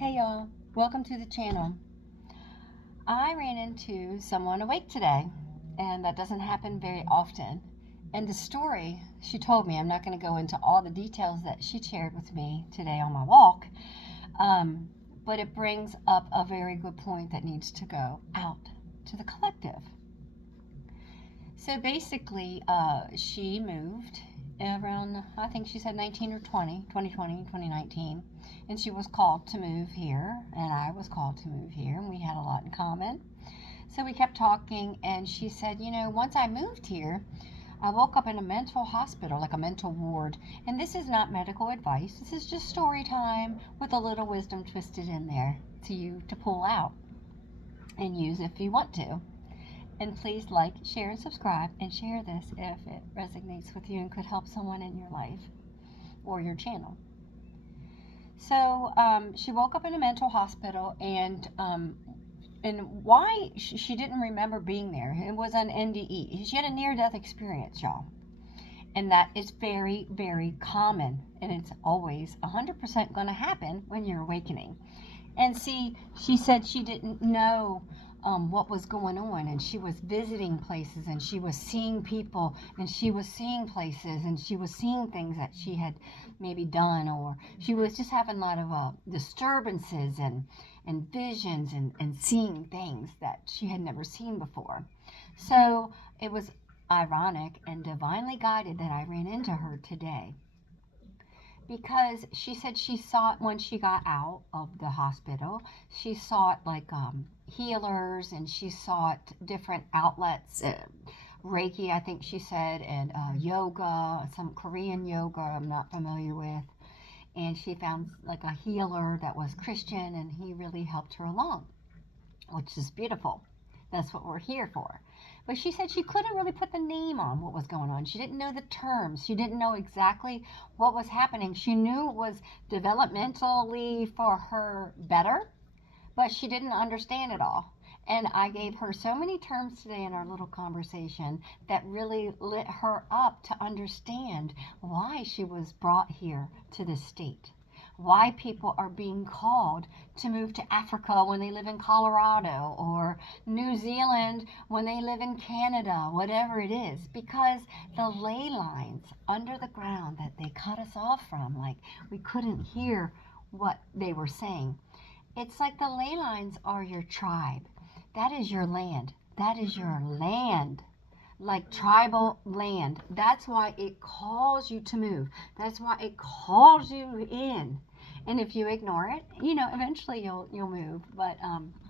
Hey y'all, welcome to the channel. I ran into someone awake today, and that doesn't happen very often. And the story she told me, I'm not going to go into all the details that she shared with me today on my walk, but it brings up a very good point that needs to go out to the collective. So basically, she moved around, I think she said 19 or 2020, 2019, and she was called to move here, and I was called to move here, and we had a lot in common. So we kept talking, and she said, once I moved here, I woke up in a mental hospital, like a mental ward, and this is not medical advice. This is just story time with a little wisdom twisted in there to you to pull out and use if you want to. And please like, share, and subscribe, and share this if it resonates with you and could help someone in your life or your channel. So she woke up in a mental hospital, and why she didn't remember being there. It was an NDE. She had a near-death experience, y'all. And that is very, very common. And it's always 100% going to happen when you're awakening. And see, she said she didn't know what was going on, and she was visiting places, and she was seeing people, and she was seeing places, and she was seeing things that she had maybe done, or she was just having a lot of disturbances and visions and seeing things that she had never seen before. So it was ironic and divinely guided that I ran into her today, because she said she saw it when she got out of the hospital. She saw it like healers, and she saw it different outlets, Reiki, I think she said, and yoga, some Korean yoga I'm not familiar with. And she found like a healer that was Christian, and he really helped her along, which is beautiful. That's what we're here for. But she said she couldn't really put the name on what was going on. She didn't know the terms. She didn't know exactly what was happening. She knew it was developmentally for her better, but she didn't understand it all. And I gave her so many terms today in our little conversation that really lit her up to understand why she was brought here to this state, why people are being called to move to Africa when they live in Colorado, or New Zealand when they live in Canada, whatever it is, because the ley lines under the ground that they cut us off from, like we couldn't hear what they were saying. It's like the ley lines are your tribe. That is your land. That is your land, like tribal land. That's why it calls you to move. That's why it calls you in. And if you ignore it, eventually you'll move. But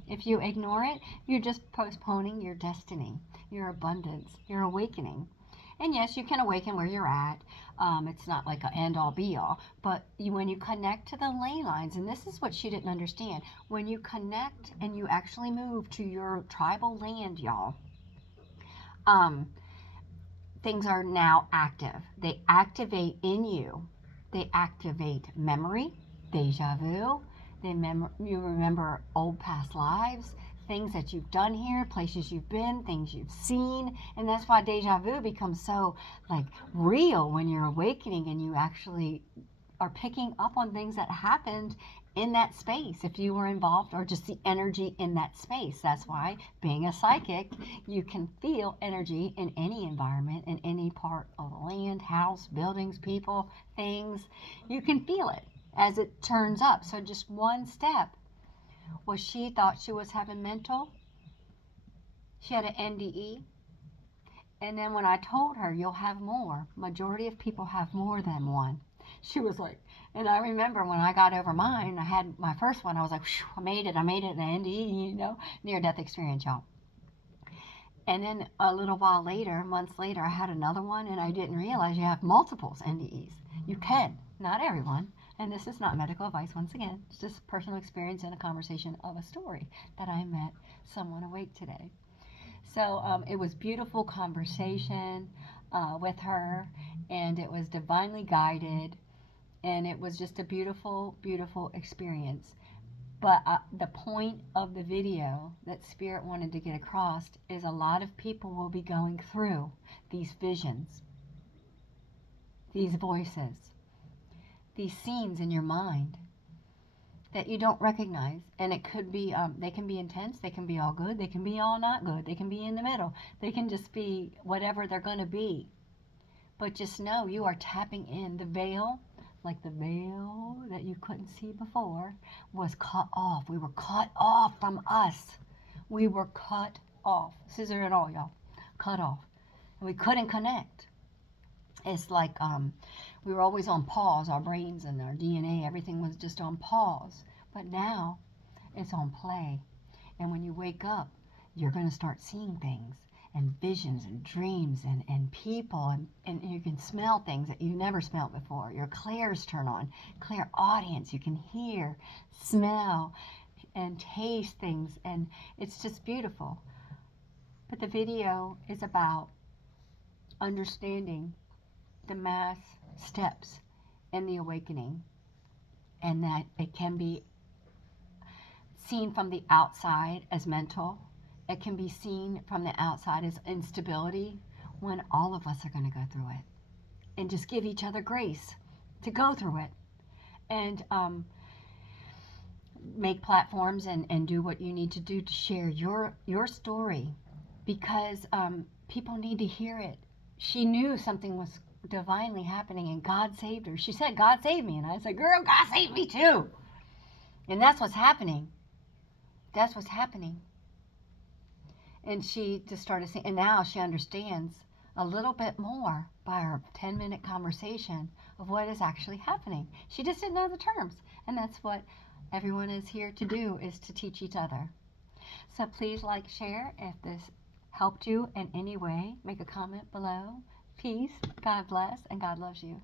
if you ignore it, you're just postponing your destiny, your abundance, your awakening. And yes, you can awaken where you're at. It's not like an end all be all. But when you connect to the ley lines, and this is what she didn't understand, when you connect and you actually move to your tribal land, y'all, um, things are now active. They activate in you. They activate memory, deja vu. You remember old past lives, things that you've done here, places you've been, things you've seen. And that's why deja vu becomes so like real when you're awakening and you actually are picking up on things that happened in that space if you were involved, or just the energy in that space. That's why, being a psychic, you can feel energy in any environment, in any part of the land, house, buildings, people, things. You can feel it as it turns up. So just one step was she thought she was having mental. She had an NDE. And then when I told her, you'll have more, majority of people have more than one, she was like, and I remember when I got over mine, I had my first one, I was like, I made it, an NDE, near death experience, y'all. And then a little while later, months later, I had another one, and I didn't realize you have multiples NDEs. You can, not everyone. And this is not medical advice, once again. It's just personal experience and a conversation of a story that I met someone awake today. So it was beautiful conversation with her, and it was divinely guided, and it was just a beautiful, beautiful experience. But the point of the video that Spirit wanted to get across is a lot of people will be going through these visions, these voices, these scenes in your mind. that you don't recognize. And it could be, they can be intense, they can be all good, they can be all not good, they can be in the middle, they can just be whatever they're going to be. But just know you are tapping in the veil, like the veil that you couldn't see before was cut off. We were cut off from us. We were cut off. Scissor and all, y'all. Cut off. And we couldn't connect. It's like we were always on pause. Our brains and our DNA, everything was just on pause. But now it's on play. And when you wake up, you're going to start seeing things and visions and dreams and people, and you can smell things that you never smelled before. Your clairs turn on, clairaudience. You can hear, smell, and taste things, and it's just beautiful. But the video is about understanding the mass steps in the awakening, and that it can be seen from the outside as mental. It can be seen from the outside as instability, when all of us are going to go through it. And just give each other grace to go through it. And make platforms and do what you need to do to share your story, because people need to hear it. She knew something was divinely happening and God saved her. She said, God saved me. And I said, girl, God saved me too. And that's what's happening. That's what's happening. And she just started saying, and now she understands a little bit more by our 10-minute conversation of what is actually happening. She just didn't know the terms. And that's what everyone is here to do, is to teach each other. So please like, share. If this helped you in any way, make a comment below. Peace, God bless, and God loves you.